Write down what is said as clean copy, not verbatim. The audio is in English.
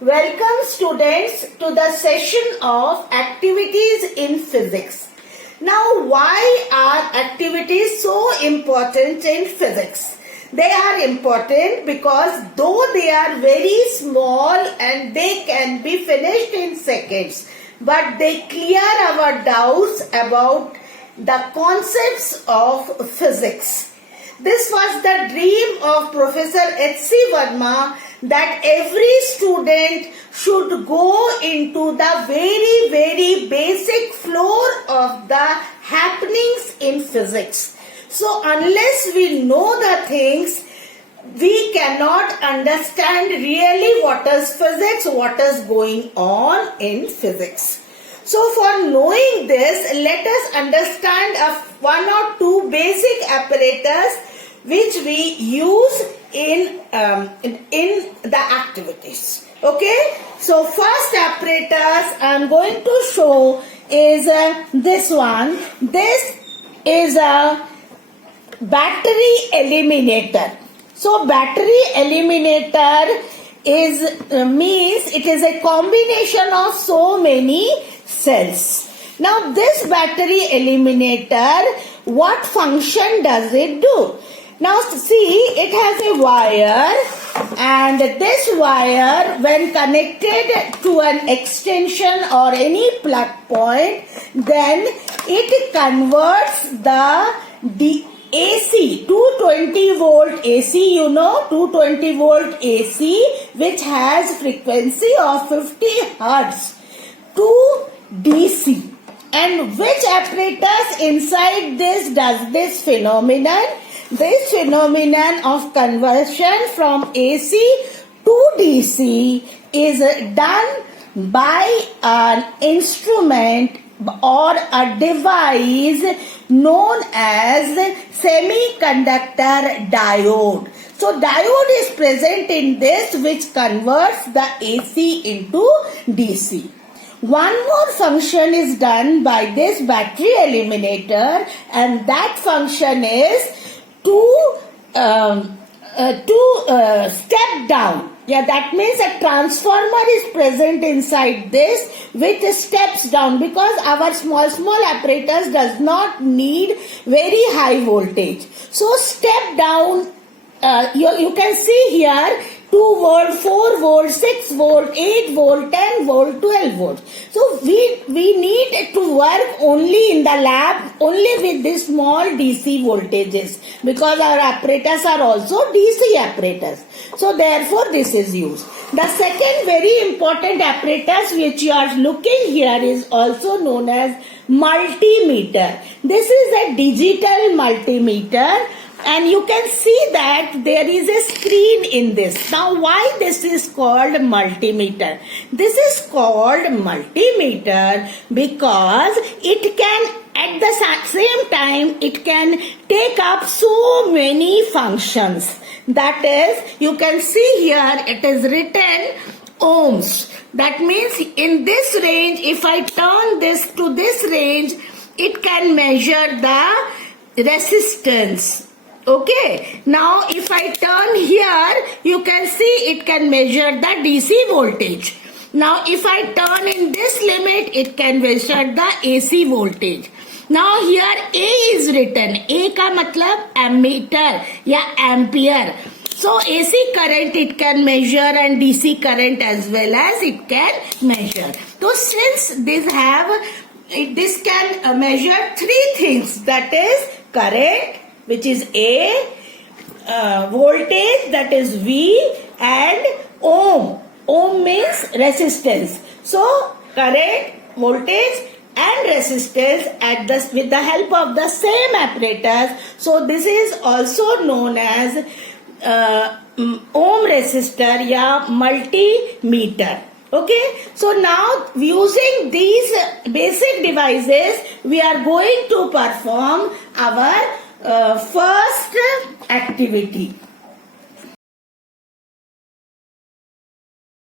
Welcome students to the session of activities in physics. Now, why are activities so important in physics? They are important because though they are very small and they can be finished in seconds, but they clear our doubts about the concepts of physics. This was the dream of Professor H.C. Verma that every student should go into the very basic floor of the happenings in physics. So unless we know the things, we cannot understand really what is physics, what is going on in physics. So for knowing this, let us understand one or two basic apparatus which we use in the activities. Okay, so first apparatus I am going to show is this one. This is a battery eliminator. So battery eliminator means it is a combination of so many cells. Now this battery eliminator, what function does it do? Now see, it has a wire, and this wire when connected to an extension or any plug point, then it converts the AC, 220 volt AC, 220 volt AC, which has frequency of 50 Hertz to DC. And which apparatus inside this does this phenomenon? This phenomenon of conversion from AC to DC is done by an instrument or a device known as semiconductor diode. So diode is present in this, which converts the AC into DC. One more function is done by this battery eliminator, and that function is to step down. Yeah, that means a transformer is present inside this which steps down, because our small apparatus does not need very high voltage. So step down, you can see here 2 volt, 4 volt, 6 volt, 8 volt, 10 volt, 12 volt. So we need to work only in the lab only with these small DC voltages, because our apparatus are also DC apparatus. So therefore this is used. The second very important apparatus which you are looking here is also known as multimeter. This is a digital multimeter. And you can see that there is a screen in this. Now why this is called multimeter? This is called multimeter because it can, at the same time, it can take up so many functions. That is, you can see here it is written ohms. That means in this range, if I turn this to this range, it can measure the resistance. Okay, now if I turn here, you can see it can measure the DC voltage. Now if I turn in this limit, it can measure the AC voltage. Now here A is written. A का मतलब ammeter या ampere. So AC current it can measure and DC current as well as it can measure. So since this can measure three things, that is current, which is A, voltage, that is V, and ohm. Ohm means resistance. So current, voltage and resistance with the help of the same apparatus. So this is also known as ohm resistor ya multimeter. Okay, so now using these basic devices, we are going to perform our first activity.